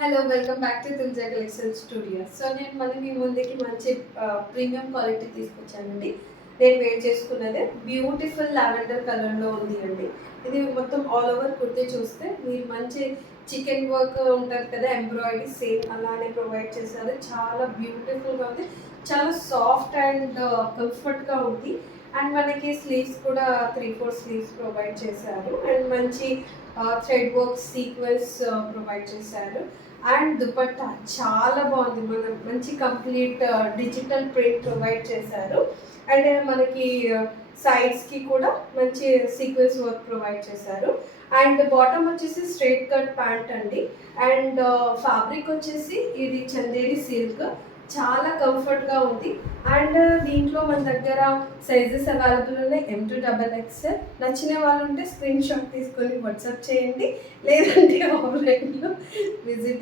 Hello welcome back to Tulja collection studio. So నేను మళ్ళీ మీ ముందుకి మంచి ప్రీమియం క్వాలిటీ తీసుకొచ్చానండి. నేను వేర్ చేసుకున్నదే బ్యూటిఫుల్ లావెండర్ కలర్లో ఉంది అండి. ఇది మొత్తం ఆల్ ఓవర్ కుర్తీ చూస్తే మీరు మంచి చికెన్ వర్క్ ఉంటుంది కదా, ఎంబ్రాయిడరీ సేమ్ అలానే ప్రొవైడ్ చేశారు. చాలా బ్యూటిఫుల్గా ఉంది, చాలా సాఫ్ట్ అండ్ కంఫర్ట్గా ఉంది. అండ్ మనకి స్లీవ్స్ కూడా 3-4 స్లీవ్స్ ప్రొవైడ్ చేశారు. అండ్ మంచి థ్రెడ్ వర్క్ సీక్వెన్స్ ప్రొవైడ్ చేశారు. అండ్ దుపట్టా చాలా బాగుంది, మన మంచి కంప్లీట్ డిజిటల్ ప్రింట్ ప్రొవైడ్ చేశారు. అండ్ మనకి సైడ్స్కి కూడా మంచి సీక్వెన్స్ వర్క్ ప్రొవైడ్ చేశారు. అండ్ బాటమ్ వచ్చేసి స్ట్రైట్ కట్ ప్యాంట్ అండి. అండ్ ఫ్యాబ్రిక్ వచ్చేసి ఇది చందేరి సిల్క్, చాలా కంఫర్ట్గా ఉంది. అండ్ దీంట్లో మన దగ్గర సైజెస్ అవైలబుల్ ఉన్నాయి, M2XXL. నచ్చిన వాళ్ళు ఉంటే స్క్రీన్ షాట్ తీసుకొని వాట్సాప్ చేయండి, లేదంటే ఆన్లైన్లో విజిట్